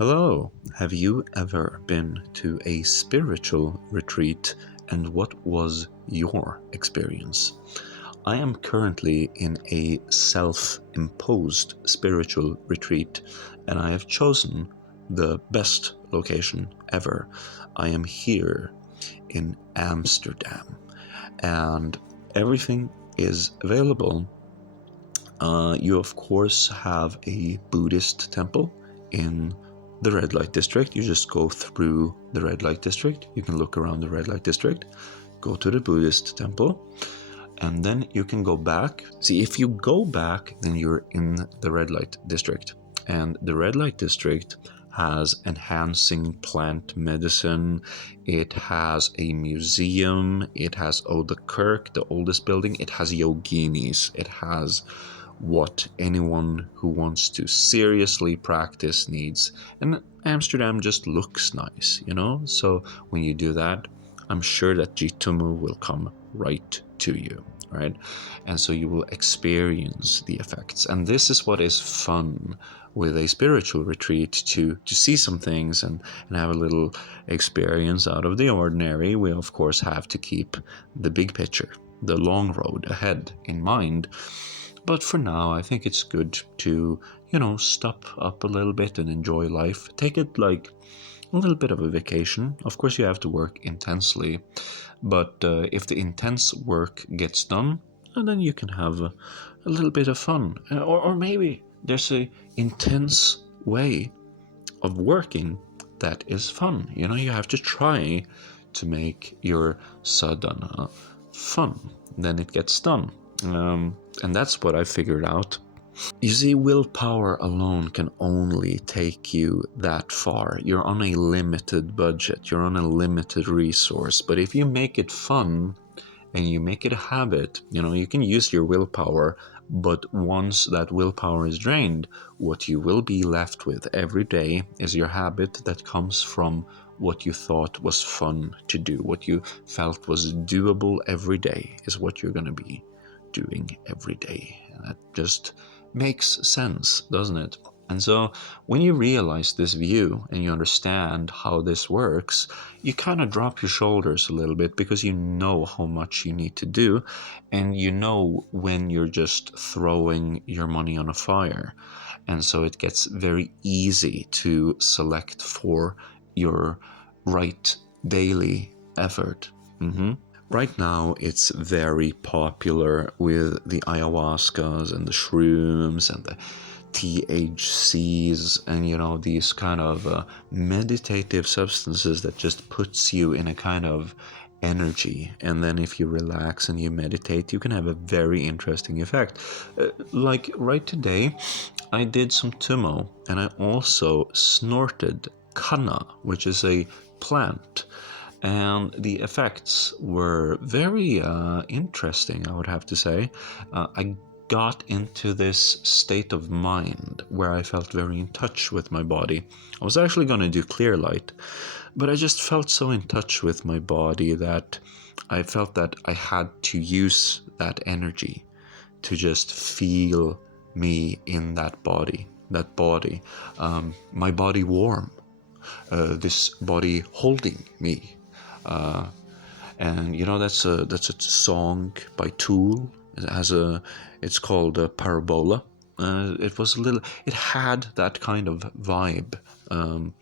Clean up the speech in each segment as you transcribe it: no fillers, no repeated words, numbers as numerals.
Hello, have you ever been to a spiritual retreat and what was your experience? I am currently in a self imposed spiritual retreat and I have chosen the best location ever. I am here in Amsterdam and everything is available. You, of course, have a Buddhist temple in the red light district. You just go through the red light district. You can look around the red light district, go to the Buddhist temple, and then you can go back. See, if you go back, then you're in the red light district. And the red light district has enhancing plant medicine. It has a museum. It has Oda Kirk, the oldest building. It has yoginis. It has what anyone who wants to seriously practice needs. And Amsterdam just looks nice, you know? So when you do that, I'm sure that Jitumu will come right to you, right? And so you will experience the effects. And this is what is fun with a spiritual retreat, to see some things and have a little experience out of the ordinary. We of course have to keep the big picture, the long road ahead in mind. But for now, I think it's good to, stop up a little bit and enjoy life. Take it like a little bit of a vacation. Of course, you have to work intensely, but if the intense work gets done, then you can have a little bit of fun. Or maybe there's a intense way of working that is fun. You have to try to make your sadhana fun. Then it gets done. And that's what I figured out. You see, willpower alone can only take you that far. You're on a limited budget, you're on a limited resource. But if you make it fun and you make it a habit, you can use your willpower. But once that willpower is drained, what you will be left with every day is your habit that comes from what you thought was fun to do. What you felt was doable every day is what you're going to be doing every day. And that just makes sense, doesn't it? And so when you realize this view and you understand how this works, you kind of drop your shoulders a little bit, because you know how much you need to do, and you know when you're just throwing your money on a fire. And so it gets very easy to select for your right daily effort. Right now, it's very popular with the ayahuascas and the shrooms and the THCs and these kind of meditative substances that just puts you in a kind of energy. And then if you relax and you meditate, you can have a very interesting effect. Like right today, I did some tumo and I also snorted kanna, which is a plant, and the effects were very interesting, I would have to say. I got into this state of mind where I felt very in touch with my body. I was actually going to do clear light, but I just felt so in touch with my body that I felt that I had to use that energy to just feel me in that body. My body warm, this body holding me. And that's a song by Tool. It's called Parabola. It had that kind of vibe. And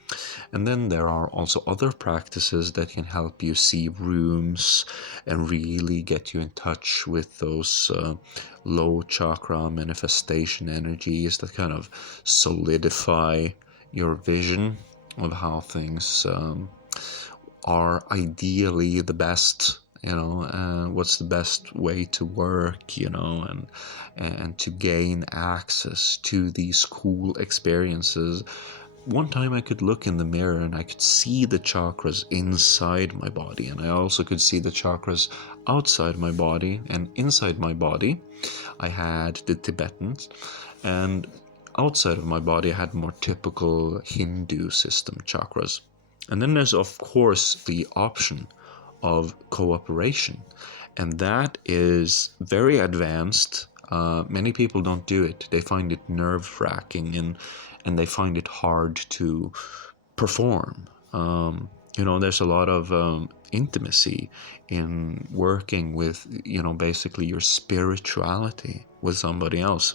then there are also other practices that can help you see rooms and really get you in touch with those low chakra manifestation energies that kind of solidify your vision of how things are ideally the best, what's the best way to work, and to gain access to these cool experiences. One time I could look in the mirror and I could see the chakras inside my body, and I also could see the chakras outside my body. And inside my body I had the Tibetans, and outside of my body I had more typical Hindu system chakras. And then there's, of course, the option of cooperation. And that is very advanced. Many people don't do it. They find it nerve-wracking. and they find it hard to perform. There's a lot of intimacy in working with, basically your spirituality with somebody else.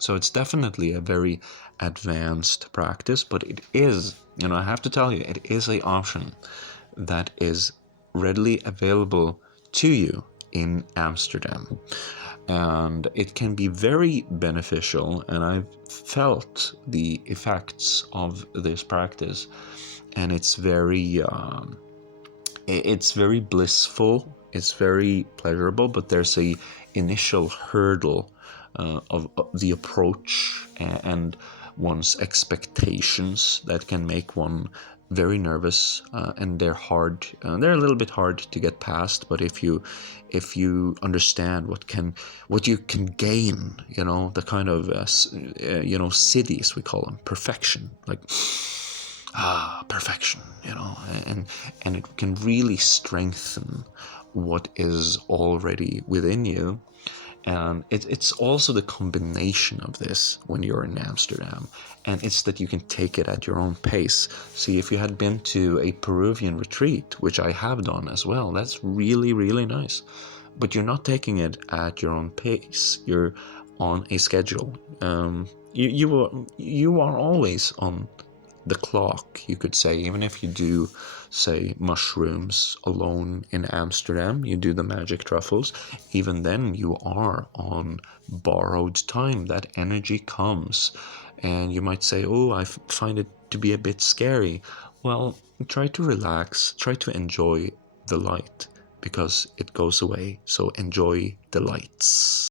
So it's definitely a very advanced practice, but it is, I have to tell you, it is an option that is readily available to you in Amsterdam. And it can be very beneficial, and I've felt the effects of this practice, and it's very blissful, it's very pleasurable, but there's a initial hurdle of the approach and one's expectations that can make one very nervous, and they're hard. They're a little bit hard to get past. But if you understand what you can gain, the kind of cities, we call them perfection, like perfection, and it can really strengthen what is already within you. And it's also the combination of this when you're in Amsterdam, and it's that you can take it at your own pace. See, if you had been to a Peruvian retreat, which I have done as well, that's really, really nice. But you're not taking it at your own pace. You're on a schedule. You are always on the clock, you could say. Even if you do, say, mushrooms alone in Amsterdam, you do the magic truffles, even then you are on borrowed time. That energy comes, and you might say, oh, I find it to be a bit scary. Well, try to relax, try to enjoy the light, because it goes away. So enjoy the lights.